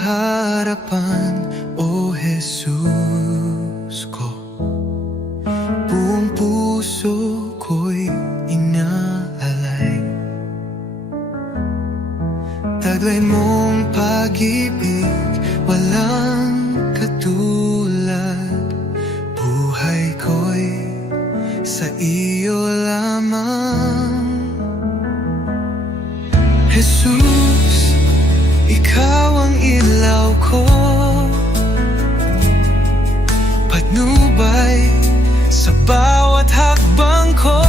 harapan, O Jesus ko. Buong puso ko'y inaalay, taglay mong pag-ibig, walang katulad. Buhay ko'y sa iyo lamang. Jesus, ikaw ang ilaw ko, patnubay sa bawat hakbang ko.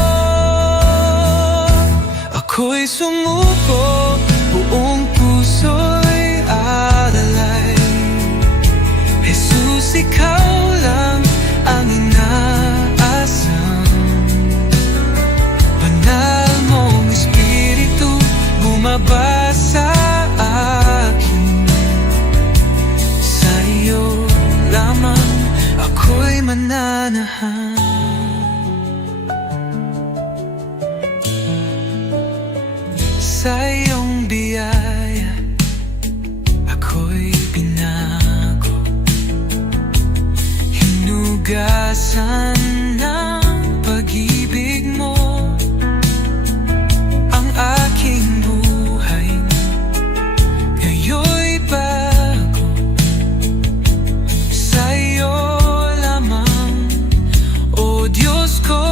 Ako'y sumuko, buong puso'y alalay. Jesus, ikaw lang ang inaasam. Banal mong Espiritu bumaba sa akin. Sa iyo lamang ako'y mananahan. Sa iyong biyaya ako'y binago, hinugasan ng pag-ibig mo ang aking buhay. Ngayon'y bago, sa iyo lamang, O Diyos ko.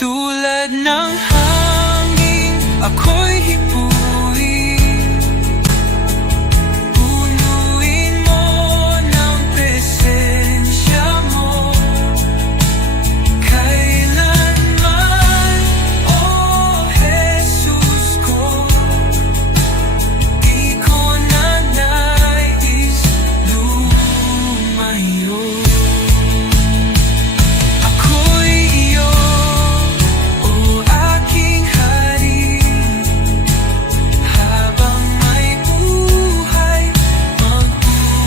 Tulad ng hangin ako'y hipuin, punuin mo ng presensya mo kailanman, O Jesus ko. Di ko na nais lumayo. Ako'y iyo, O aking hari, habang may buhay magpupuri.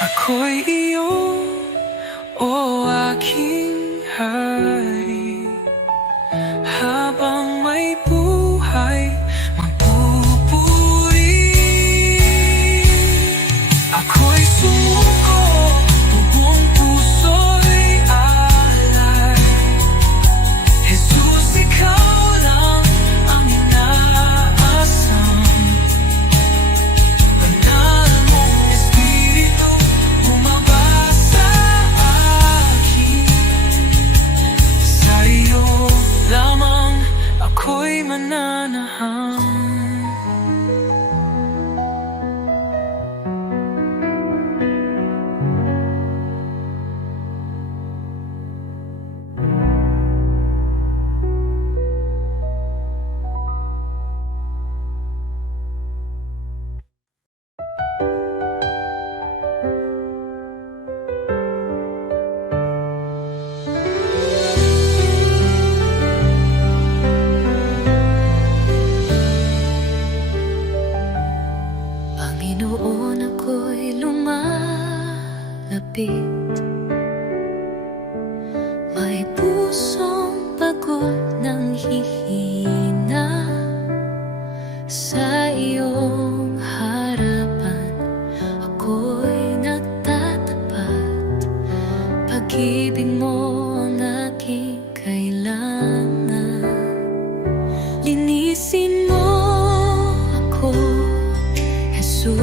Ako'y iyo, O aking hari, habang may buhay magpupuri. Ako'y sumuko, buong puso'y alay. Jesus, ikaw lang ang inaasam. Banal mong Espiritu bumaba sa akin. Sa iyo lamang ako'y mananahan. Panginoon, ako'y lumalapit, may pusong pagod ng hihina. Sa iyong harapan ako'y nagtatapat, pag-ibig mo ang aking kailangan. Linisin mo ako, Jesus,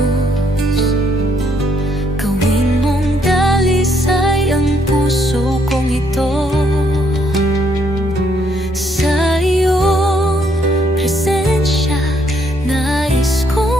gawin mong dalisay ang puso kong ito. Sa iyong presensya nais kong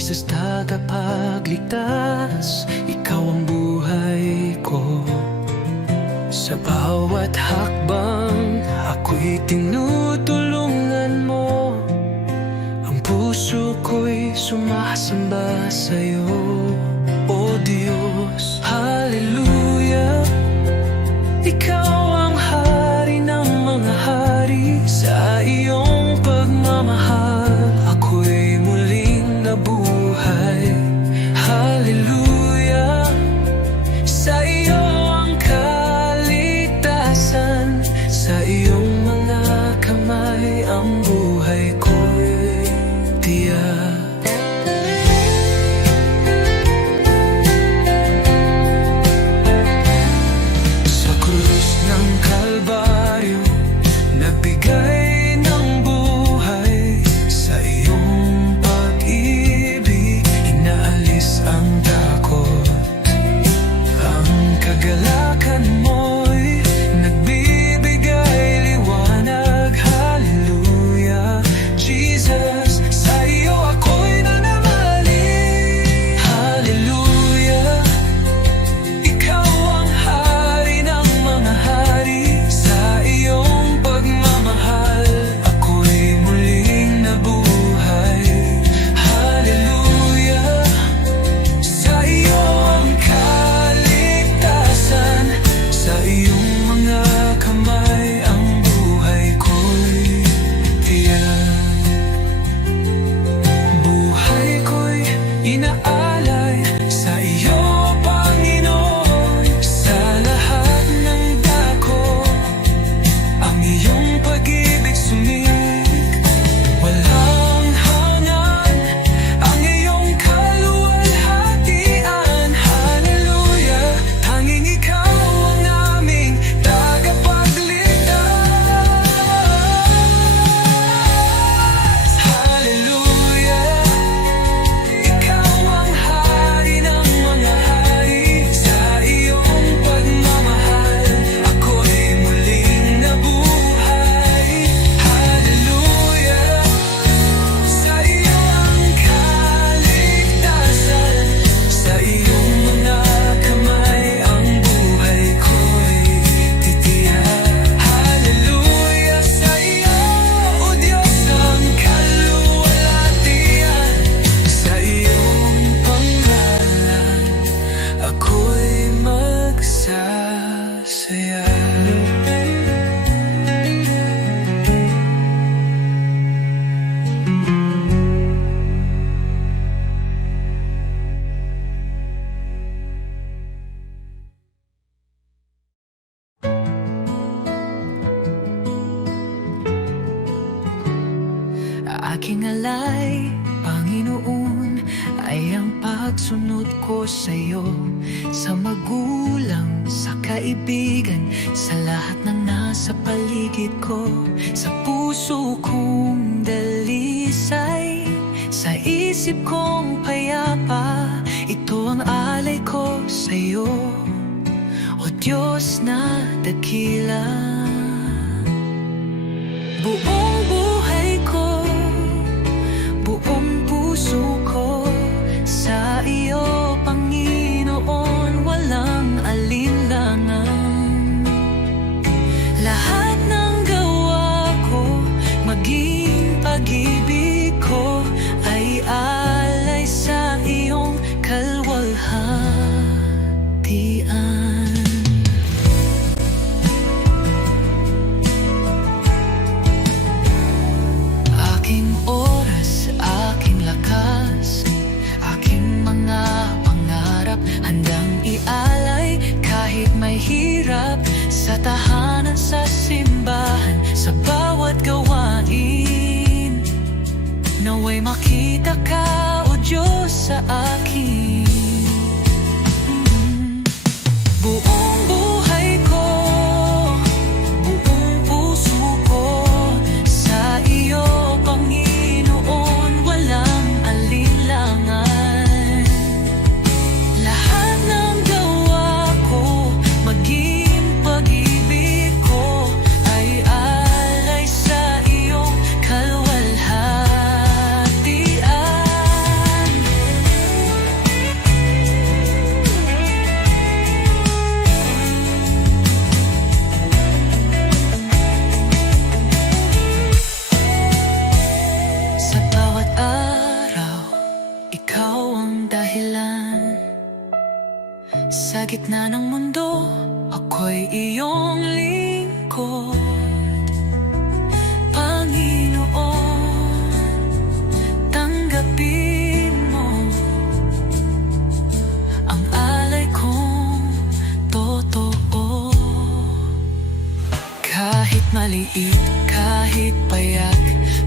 Jesus, tagapagligtas, ikaw ang buhay ko. Sa bawat hakbang, ako'y tinutulungan mo. Ang puso ko'y sumasamba sa'yo, O Diyos. Hallelujah, ikaw ang hari ng mga hari. Sa iyong pagmamahal, ako'y muling nabuhay. Hallelujah, sa iyo ang kaligtasan. Sa iyong mga kamay ang buhay ko'y tiyak. Sa krus ng Kalbaryo, nagbigay ng buhay. Sa iyong pag-ibig, inaalis ang takot. Ang kagalakan mo'y nagbibigay liwanag. Hallelujah, Jesus, sa iyo ako'y nananalig. Hallelujah, ikaw ang hari ng mga hari. Sa iyong pagmamahal, ako'y muling nabuhay. Hallelujah, sa iyo ang kaligtasan. Sa iyong mga kamay ang buhay ko'y tiyak. Buhay ko'y inaalay sa iyo, Panginoon. Sa lahat ng dako, ang iyong pag-ibig sumig. Walang hanggan ang iyong kaluwalhatian. Hallelujah, tanging ikaw ang aming tagapagligtas. Hallelujah, ikaw ang hari ng mga hari. Sa iyong pagmamahal, ako'y muling nabuhay. Hallelujah, sa iyo ang kaligtasan. Sa iyong mga kamay ang buhay ko'y titiyak. Hallelujah, sa iyo, O Diyos, ang kaluwalhatian. Sa iyong pangalan, ako'y magsasaya. Aking alay, Panginoon, ay ang pagsunod ko sa'yo. Sa magulang, sa kaibigan, sa lahat ng nasa paligid ko. Sa puso kong dalisay, sa isip kong payapa, ito ang alay ko sa'yo, O Diyos na dakila. Buong buhay ko, buong puso ko, sa iyo, Panginoon, walang alinlangan. Lahat ng gawa ko, maging pag-ibig ko, ay alay sa iyong kalwalhatian. Aking oras, aking lakas, aking mga pangarap, handang ialay kahit may hirap. Sa tahanan, sa simbahan, sa bawat gawain, naway makita ka, O Diyos, sa akin. Buong buhay ko, buong puso ko, sa iyo, Panginoon, walang alinlangan. Lahat ng gawa ko, maging pag-ibig ko, ay alay sa iyong kalwalhatian. gitna ng mundo, ako'y iyong lingkod. Panginoon, tanggapin mo ang alay kong totoo. Kahit maliit, kahit payak,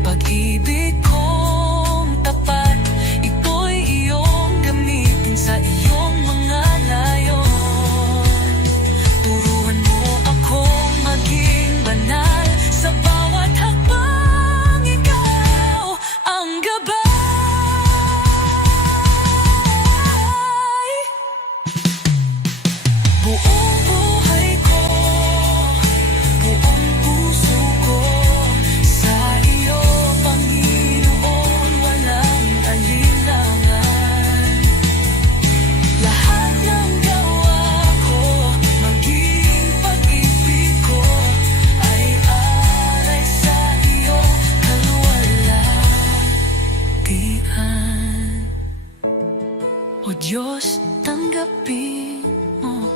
pag-ibig kong tapat, ito'y iyong gamitin sa iyong mga layon. Turuan mo akong maging banal, sa bawat hakbang ikaw ang gabay. Buong buhay ko, buong puso ko, sa iyo, Panginoon, walang alinlangan. Lahat ng gawa ko, maging pag-ibig ko, ay alay sa iyo, kaluwalhatian. O Diyos, tanggapin mo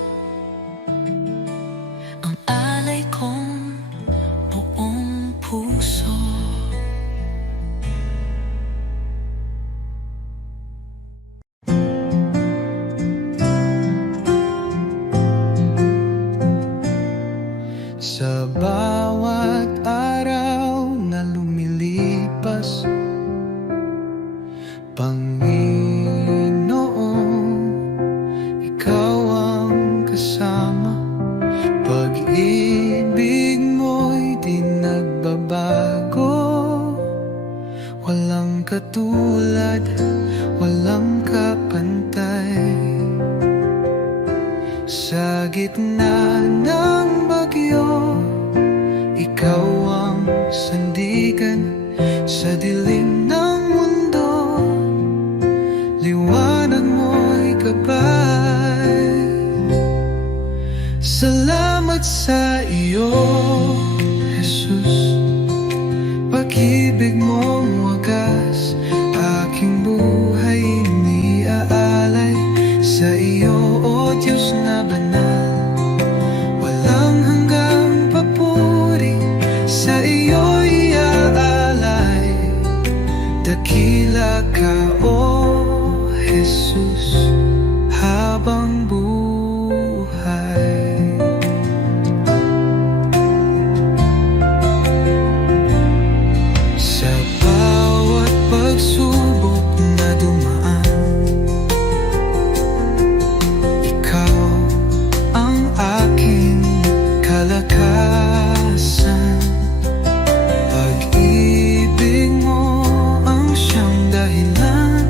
ang alay kong buong puso. Sa bawat araw na lumilipas, Panginoon, ikaw ang kasama. Pag-ibig mo'y di nagbabago, walang katulad, walang kapantay. Sa gitna ng bagyo, ikaw ang sandigan. Sa dilim ng mundo, liwanag mo'y gabay. Salamat sa iyo, Jesus. Pag-ibig mong wagas, aking buhay iniaalay sa iyo, O Diyos na banal. Walang hanggang papuri, sa iyo iaalay. Dakila ka, O Jesus, habang buhay. Sa bawat pagsubok na dumaan, ikaw ang aking kalakasan. Pag-ibig mo ang siyang dahilan,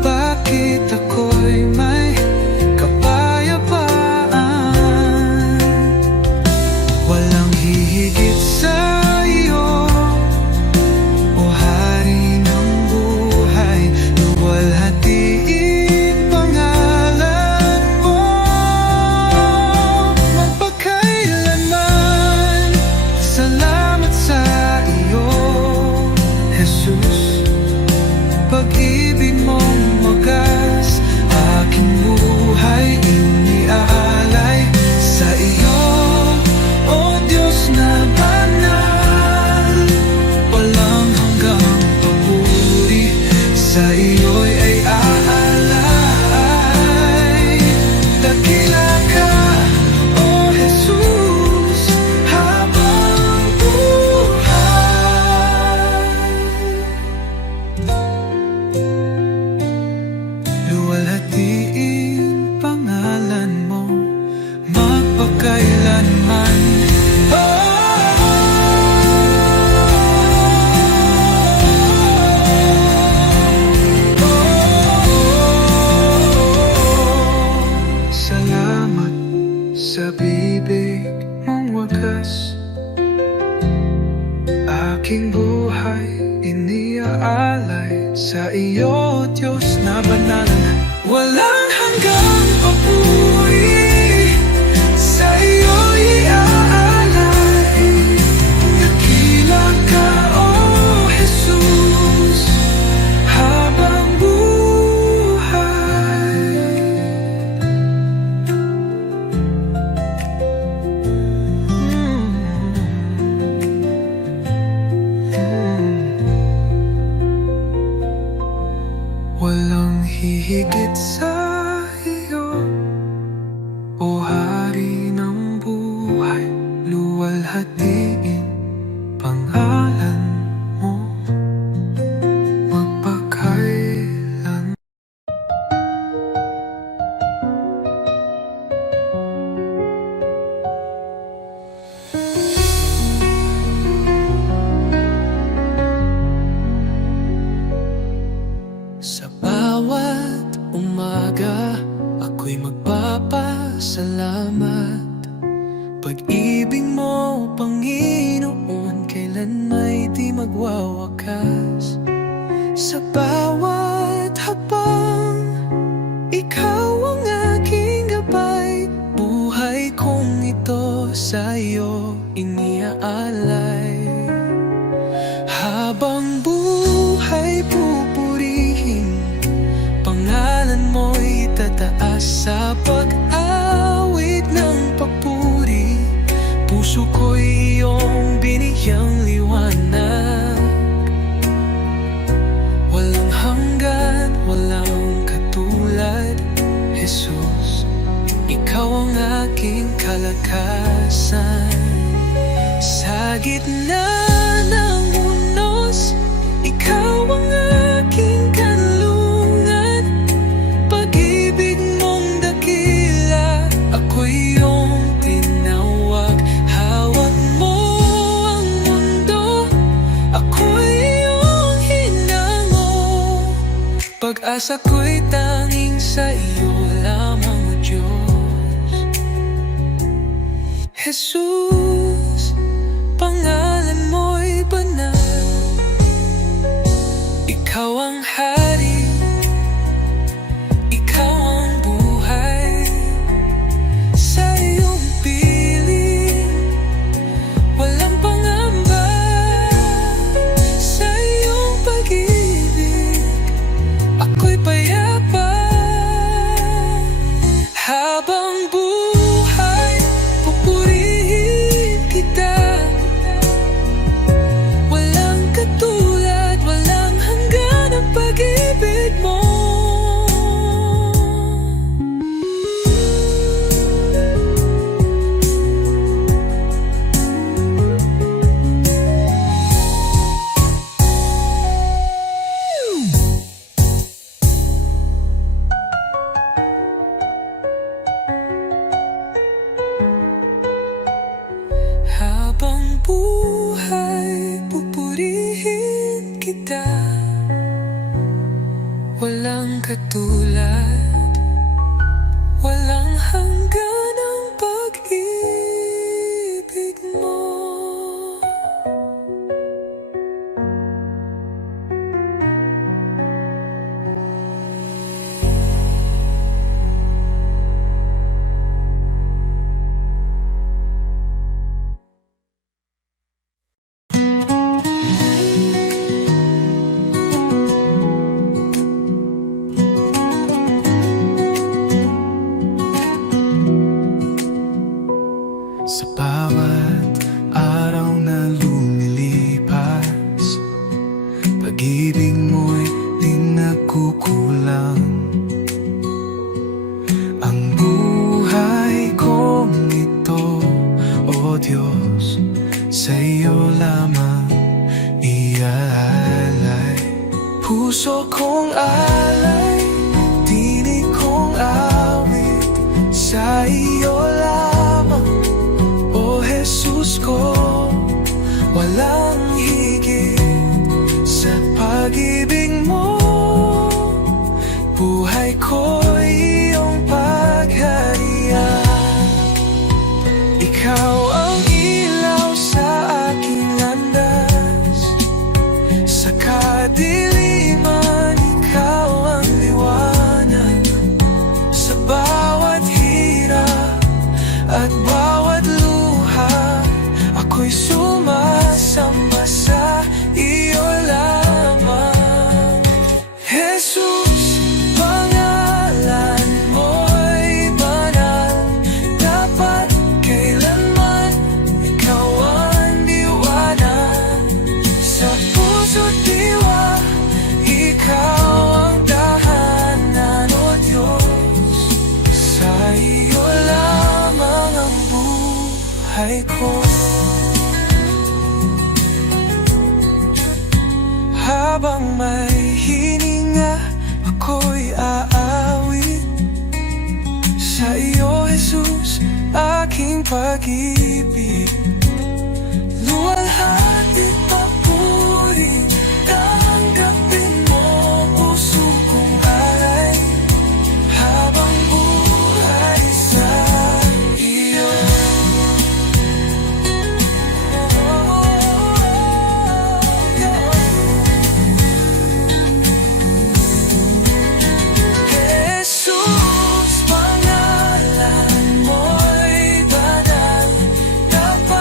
bakit ako'y may kapayapaan. Walang hihigit sa iyo, O Hari ng buhay. Luwalhatiin pangalan mo magpakailanman. Salamat sa iyo, Jesus. Pag-ibig mong wagas, aking buhay iniaalay sa iyo, O Diyos na banal. Walang hanggang papuri, sa iyo'y ay aalay. Dakila ka, O Jesus, habang buhay. Luwalhatiin pangalan mo magpakailanman. Salamat sa bibig mong wagas, aking buhay iniaalay sa iyo, Diyos na banal. Walang hanggang papuri, sa iyo iaalay. Dakila ka, O Jesus, habang buhay. higit sa iyo. O Hari ng buhay, luwalhatiin pangalan mo magpakailan. Sa bawat umaga, ako'y magpapasalamat. Pag-ibig mo, Panginoon, kailan may di magwawakas. Sa bawat habang, ikaw ang aking gabay. Buhay kong ito sa'yo iniaalay. Habang buhay pupurihin, pangalan mo'y tataas sa pag-awit ng papuri. Puso ko'y iyong binigyang liwanag. Walang hanggan, walang katulad, Jesus. Ikaw ang aking kalakasan. Sa gitna ng unos, ikaw ang aking kanlungan. Pag-ibig mong dakila, ako'y iyong tinawag. Hawak mo ang mundo, ako'y iyong hinango. Pag-asa ko'y tanging sa iyo lamang, O Diyos. Jesus, pangalan mo'y banal. Ikaw ang hari, ikaw ang buhay. Sa iyong piling, walang pangamba. Sa iyong pag-ibig, ako'y payapa. Habang buhay, pupurihin kita. Walang katulad, walang hanggan ang pag-ibig mo. Habang buhay, pupurihin kita. Walang katulad, walang hanggan ang pag-ibig mo. Sa bawat araw na lumilipas, pag-ibig mo'y di nagkukulang. Ang buhay kong ito, O Diyos, sa iyo lamang iaalay. Puso kong alay, tinig kong awit, sa iyo lamang, O Jesus ko. Walang higit sa pag-ibig mo. Buhay ko'y iyong pagharian. Ikaw ang ilaw sa aking landas. Sa kadiliman, ikaw ang liwanag. Sa bawat hirap at bawat luha, ako'y sumasamba sa iyo lamang. Jesus, pangalan mo'y banal. Dapat kailanman ikaw ang liwanag. Sa puso't diwa, Habang may hininga, ako'y aawit sa iyo, Jesus, aking pag-ibig. Luwalhati papuri, tanggapin mo puso kong alay habang buhay sa iyo. Jesus, pangalan mo'y banal, dapat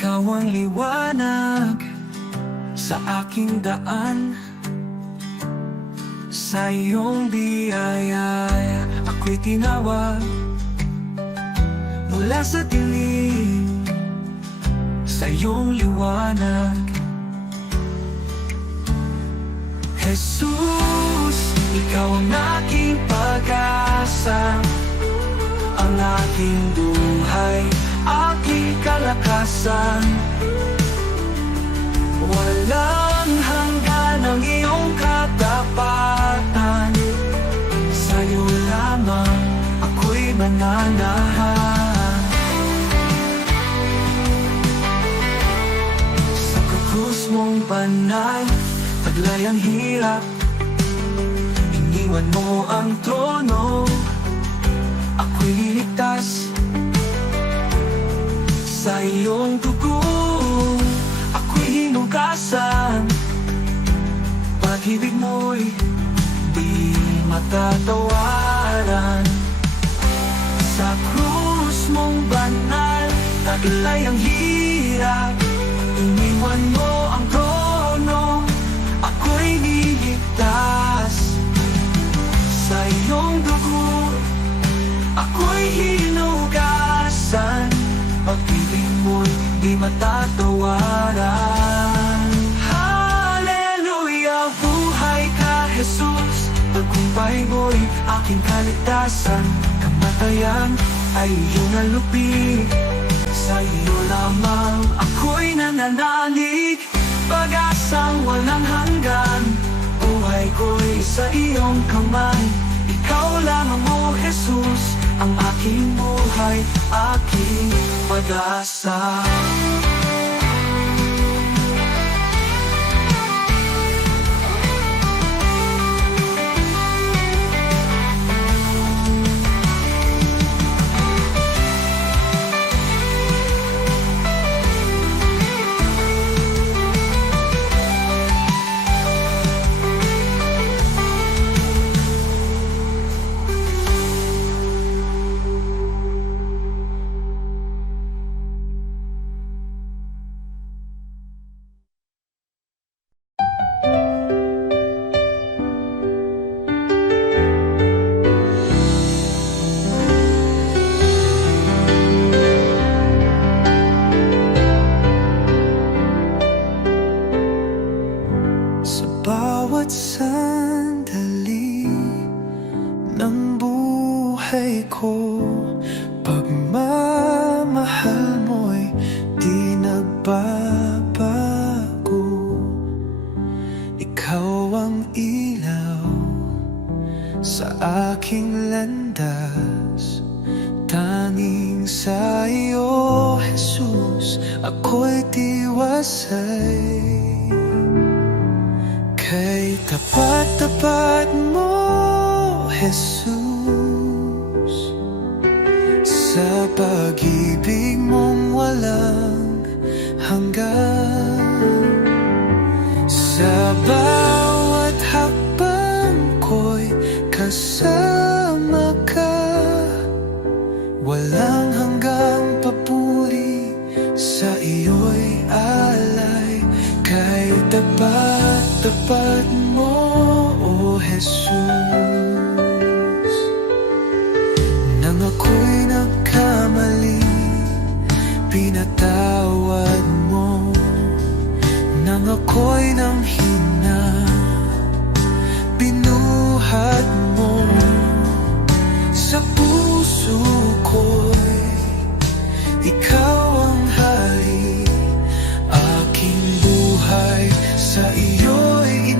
ikaw ang liwanag sa aking daan. Sa iyong biyaya ako'y tinawag mula sa dilim, sa iyong liwanag. Jesus, ikaw ang aking pag-asa, ang aking buhay, aking kalakasan. Walang hanggan ang iyong katapatan, sa'yo lamang ako'y mananahan. Sa krus mong banal, taglay ang hirap, iniwan mo ang trono, ako'y liligtas. Sa iyong dugo, ako'y hinugasan. Pag-ibig mo'y di matatawaran. Sa krus mong banal, taglay ang hirap, iniwan mo ang trono, ako'y niligtas. Sa iyong dugo, ako'y hinugasan. Pag-ibig mo'y di matatawaran. Hallelujah, buhay ka, Jesus. Tagumpay mo'y aking kaligtasan. Kamatayan ay iyong nalupi, sa iyo lamang ako'y nananalig. Pag-asang walang hanggan, buhay ko'y sa iyong kamay. Ikaw lamang, O Jesus, ang aking buhay, aking pag-asa. Bawat sandali ng buhay ko, pagmamahal mo'y di nagbabago. Ikaw ang ilaw sa aking landas, tanging sa iyo, Jesus, ako'y tiwasay. Kay tapat-tapat mo, Jesus, sa pag-ibig mong walang hanggan. Sa bawat hakbang ko'y kasama ka, walang hanggang papuri, sa iyo'y alay. Kay tapat mo, O Jesus, nang ako'y nagkamali, pinatawad mo. Nang ako'y nanghina, binuhat mo. Sa puso ko'y ikaw ang hari, aking buhay sa iyo'y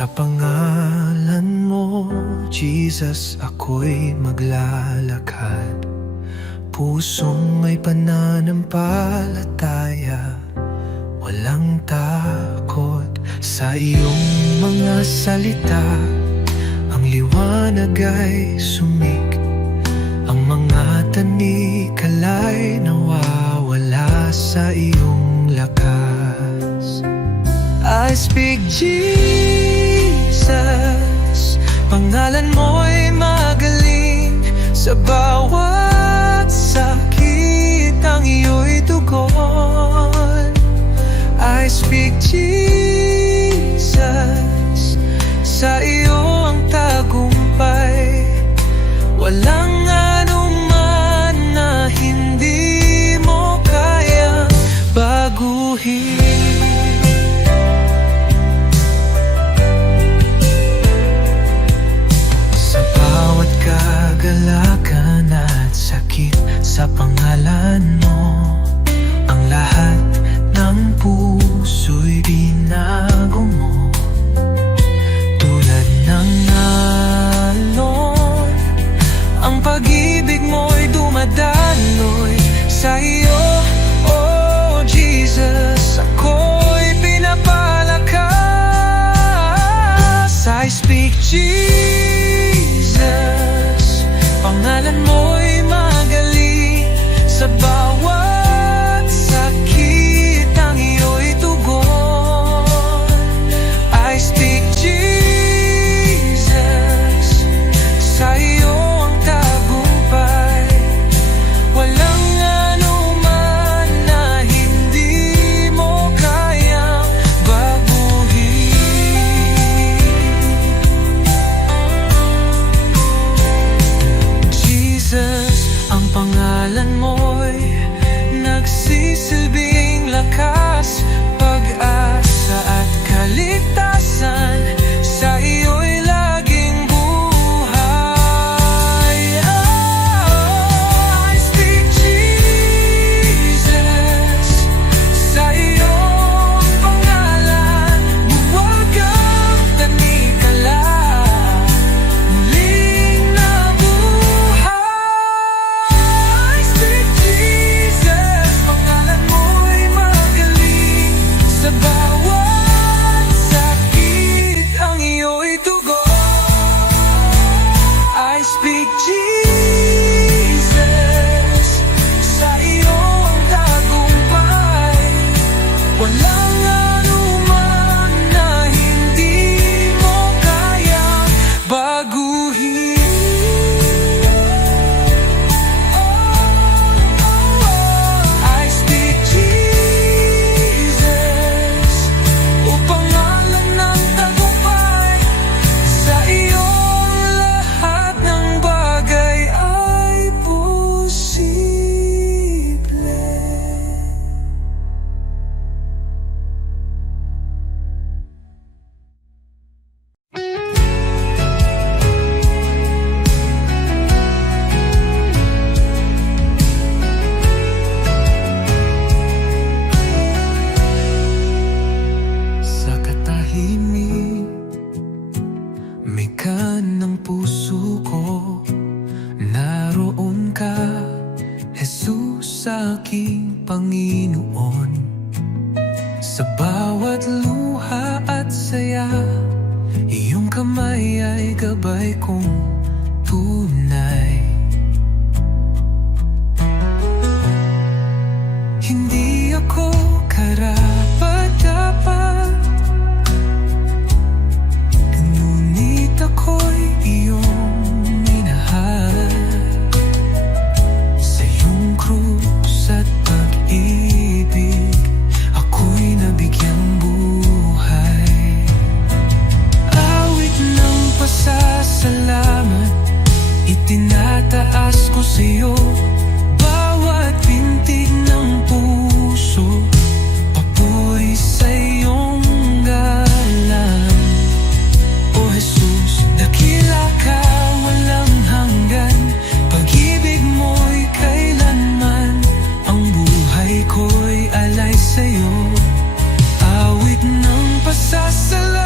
Sa pangalan mo, Jesus, ako'y maglalakad. Pusong may pananampalataya, walang takot sa iyong mga salita. Ang liwanag ay sumik, ang mga tanikala'y nawawala sa iyong lakas. I speak Jesus, pangalan mo'y magaling. Sa bawat sakit ang iyo'y tugon. I speak Jesus, sa iyo ang tagumpay. Walang anuman na hindi mo kayang baguhin. Sa bawat kagalakan at sakit, sa pangalan mo, ang lahat ng puso'y binago mo. Tulad ng alon, ang pag-ibig mo'y dumadaloy. Sa iyo, oh Jesus, ako'y pinapalakas. I speak Jesus, pangalan mo'y magaling. Sa bawat sakit ang iyo'y tugon. I speak Jesus, sa iyo ang tagumpay. Walang anuman na hindi mo kayang baguhin. Jesus, ang pangalan mo'y nagsisilbing lakas, pag-asa at kaligtasan. Sa iyo'y laging buhay. I speak Jesus, sa iyong pangalan, buwag ang tanikala, muling nabuhay. I speak Jesus, pangalan mo'y magaling. Sa bawat sakit ang iyo'y tugon. I speak Jesus, sa iyong tagumpay. Walang anuman na hindi mo kayang baguhin. I speak Jesus, o pangalan ng tagumpay. Sa iyong lahat ng bagay ay posible. Sa katahimik, may ng puso ko, naroon ka, Jesus, aking Panginoon. Sa bawat luha at saya, iyong kamay ay gabay kong tunay. Hindi ako karapat-dapat, ngunit ako'y iyong minahal. Sa iyong krus at pag-ibig, ako'y nabigyang buhay. Awit ng pasasalamat, itinataas ko sa iyo. Bawat pintig ng puso, papuri sa iyong galang. O Jesus, dakila ka, walang hanggan. Pag-ibig mo'y kailanman, ang buhay ko'y alay sa'yo. Awit ng pasasalamat,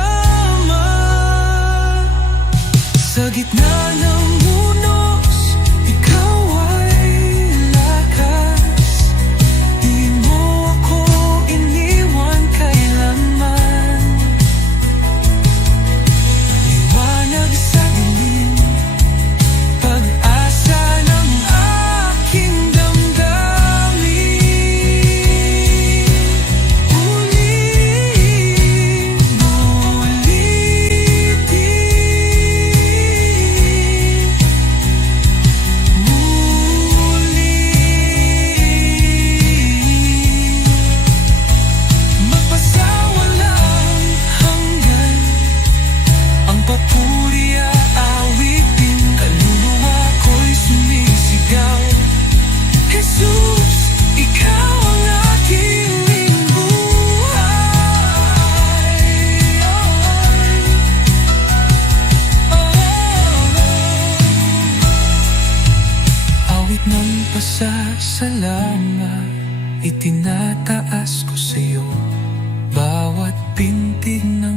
pintig ng